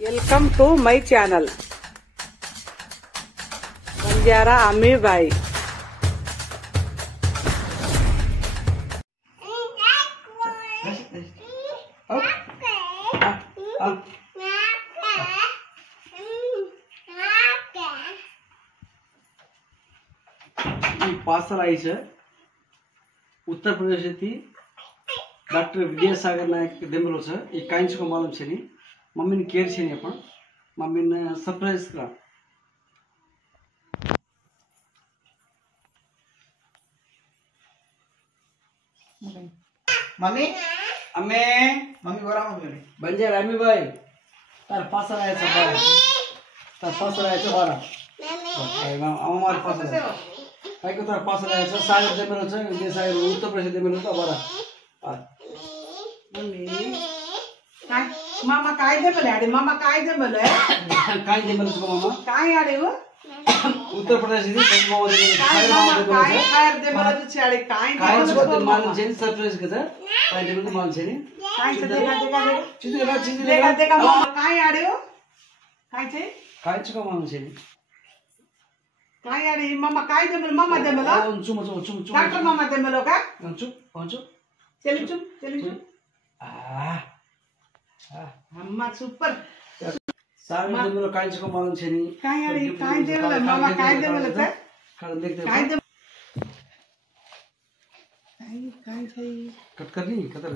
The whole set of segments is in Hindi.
Welcome to my channel Banjara अम्मी भाई। पार्सल आई है उत्तर प्रदेश डॉक्टर विद्यासागर नायक देंबलो है ये काइंच को मालूम छे मम्मी ने केयर छे अपन मम्मी ने सरप्राइज करा मम्मी अम्मे मम्मी बोरा मम्मी बंजार अम्मी भाई तार पार्सल आया छे बारा तार पार्सल आया छे बारा हमारे पार्सल काय को तार पार्सल आया छे सागर देंबलो छे विद्यासागर उत्तर प्रदेश देंबलो तो बारा मम्मी काय मामा काय दे बोले आडे मामा काय दे बोले काय देंबलो छे मामा काय आडे वो उत्तर प्रदेश दी मामा दे काय मामा काय खायर दे बोले तो आडे काय काय छे मालूम छे सरप्राइज कदा काय देंबलो तो मालूम छे काय से देखा चीज देखा मामा काय आडे हो काय छे काय छे को मालूम छे काय आडे मामा काय दे बोले मामा दे बोला चुम डॉक्टर मामा दे बोलो का चुप चली चुप आ अम्मा सुपर सारे देंबलो काय छे को मालूम छे नी काय आडे काय दे बोले मामा काय दे बोले का कर देख दे काय दे काय छे कट करनी कतर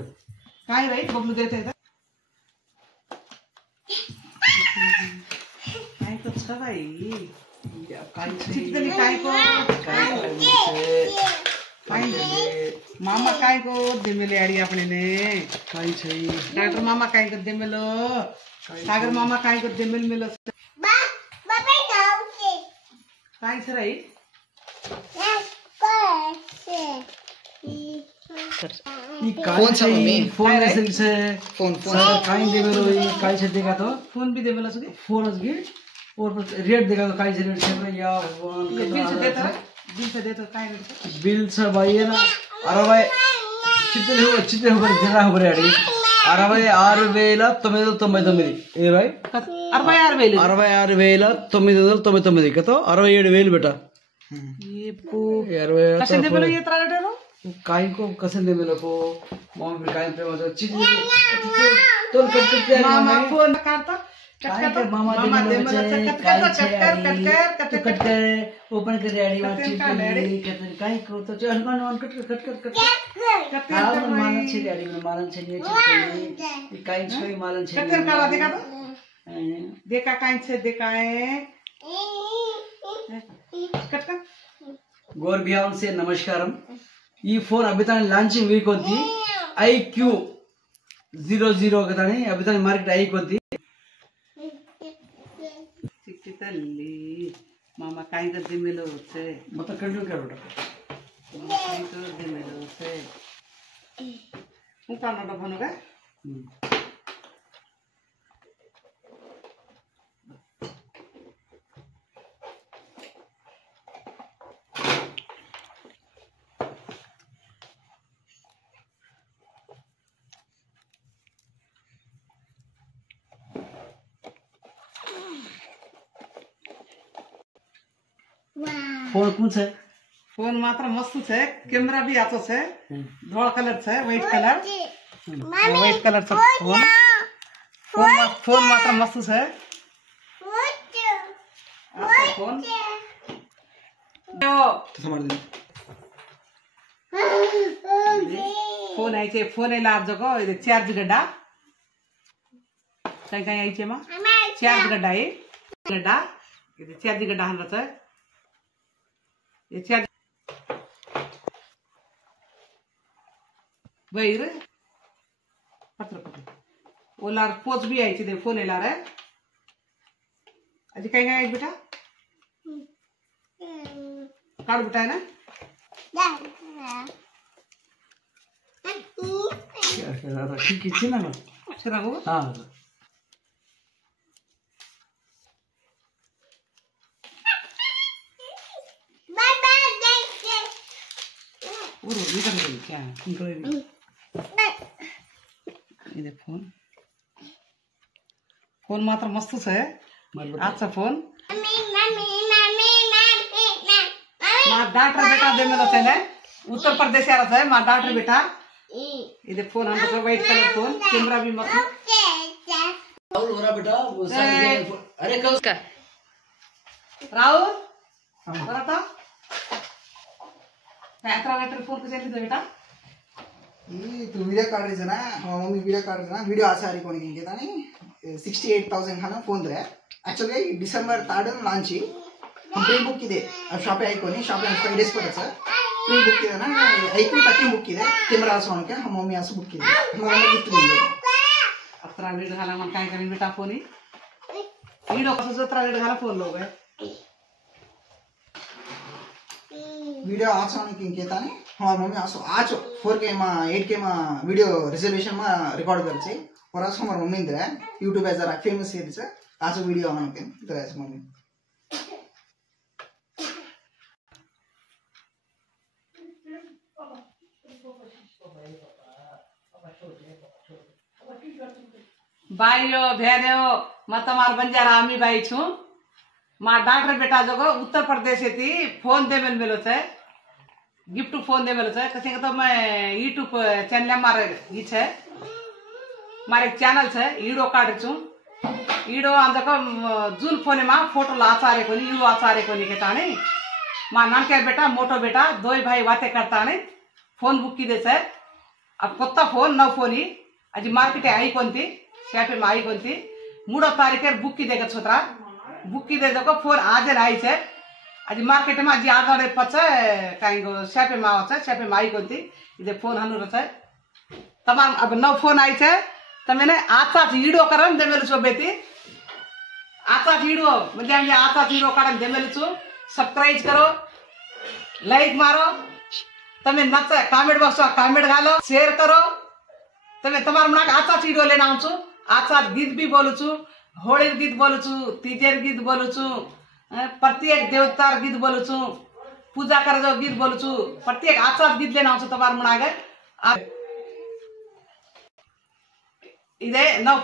काय रे बबलू देते था काय को छ भाई काय छे चिकनी काय को काय मामा काय को देमेले आड़ी अपने ने काय छे डॉक्टर मामा काय को देमेलो सागर मामा काय को देमेल मिलो काय छ रे ई काय छे फोन असेल छे फोन काय देबेलो ई काय छे देखा तो फोन भी देमेलो सके फोन असगी और रेट देखा तो काय छे रेट छे या वन बिल से देता काय रेट बिल से भाई है ना अरे भाई चित्ते हो जरा हो रे अड़ी अरे भाई 6,999 ए भाई 6,6,999 कतो 67,000 बेटा ये पू 60,000 कसे देमेलो ये त्राले देलो काय को कसे दे मेरे को मॉम भी काय पे मजा चीज तो कट मामा फोन करता काय कर मामा दे मेरे कट कर ओपन कर रेडी वन चीज कट काय को तो चल कौन कट मालन छे रेडी में मालन छे ये चीज काय छे मालन छे कट करा देखा तो देखा काय छे देखा है कट कर गौर बिहान से नमस्कारम ఈ ఫోన్ అభితాని లాంచింగ్ వీక్ ఉంది IQ00 కదాని అభితాని మార్కెట్ ఐ కొద్ది చిక్కి తల్లి మామ కాయ గద్ది మేలో వచ్చే మొత్తం కంటిన్యూ కరబట కాయ గద్ది మేలో వచ్చే ఇంకా నడ ఫోనుగా फोन कौन छे फोन मात्र मस्त छे कैमरा भी आतो छे धोला कलर छे व्हाइट कलर छे फोन मात्र मस्त छे फोन तो समार दे फोन आई छे फोन एला जको चार्ज गड्डा काय काय आई छे मा चार्ज गड्डा ये चार्ज गड्डा हन छे ये चार्ज वैर पत्र ओलार पोच भी आई छे फोन एला रे अजी काय काय आई बेटा काढ बेटा है ना ठीक है ना अच्छा रहो हां और ये कर क्या इधर फोन फोन मात्र मस्तच आहे आजचा फोन మా డాక్టర్ బేటా దేమేలో చైనా उत्तर प्रदेश यार है మా డాక్టర్ బేటా ఇది ఫోన్ అంత వైట్ కలర్ ఫోన్ కెమెరా भी मस्त राहुल हो रहा बेटा वो सब अरे कब उसका राहुल बरा था पैकरा लेटर फोन को चली दे बेटा ये तू वीडियो काट रही है ना मम्मी वीडियो काट रही है ना वीडियो आसा रही कोनी किंके तानी 68000 खाना phone they actually December 3 launch हम प्री बुक ಇದೆ ಶಾಪ್ ಐಕೋನಿ ಶಾಪ್ 5 ಡೇಸ್ ಕೊಡ್ತಾರೆ ಸರ್ ಪ್ರೀ ಬುಕ್ ಇದೆ ना ಐಪಿ 30 ಬುಕ್ ಇದೆ कैमरा ಆಸೋನಕ್ಕೆ हम मम्मी आसो बुक ಇದೆ मम्मी गिफ्ट दिले अतरा वीड घाला मन काय करी बेटा फोनी वीडियो कसो जत्रा वीड घाला फोन लोग वीडियो आसोनಕ್ಕೆ किंके तानी हां मम्मी आसो आचो 4K मा 8K मा वीडियो रिजर्वेशन मा रिकॉर्ड करछे और आसो हमर मम्मी इंद्रे यूट्यूब जरा फेमस है सर आसो वीडियो आनके इधर आसो मम्मी भाइयों बहनों मैं तुम्हार बंजारा आमी भाई छू मां डॉक्टर बेटा जगो उत्तर प्रदेश थी फोन दे मेलो छे गिफ्ट फोन दे मेलो छे कसे तो मैं यूट्यूब चैनल मारे ई छे मारे चैनल छे वीडियो काढ छु वीडियो अंदको जून फोन मा फोटो आचारे कोनी यू आचारे कोनी के ताने मां नानके बेटा मोटो बेटा दोई भाई बातें करता ने फोन बुक की दे छे अब కొత్త फोन नव फोन ही आज मार्केट आई कोणती शॉप में आई कोणती 3 तारीखे बुक की देगा छोत्रा बुक की दे जको फोन आज आई छे आज मार्केट में आज आधार पचे कांगो शॉप में आवे छे शॉप में आई कोणती इदे फोन हनु रछे तमाम अब नव फोन आई छे तमेने आचा वीडियो करन देमेल छो बेटी आचा वीडियो म्हणजे आम्ही आचा वीडियो काढन देमेल छो सब्सक्राइब करो लाइक मारो तमे नच कमेंट बॉक्स में कमेंट घालो शेयर करो तमे तमार मना आचा वीडियो लेना आऊं छु आचा गीत भी बोलू छु होली गीत बोलू छु तीजेर गीत बोलू छु प्रत्येक देवतार गीत बोलू छु पूजा कर जो गीत बोलू छु प्रत्येक आचा गीत लेना आऊं छु तमार मना गे इदे नौ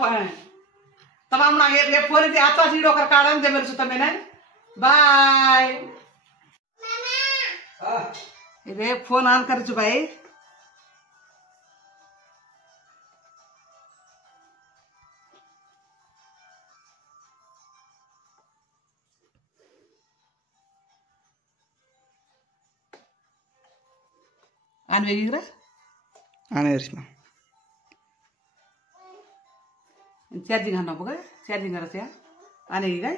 तमार मना ये फोन दी आचा वीडियो कर काढन दे मेरे छु तमेने बाय इदे फोन ऑन कर छु भाई आन वेगीग्रा आने रिश्मा चार्जिंग हाना बघ चार्जिंग करायचं आने की काय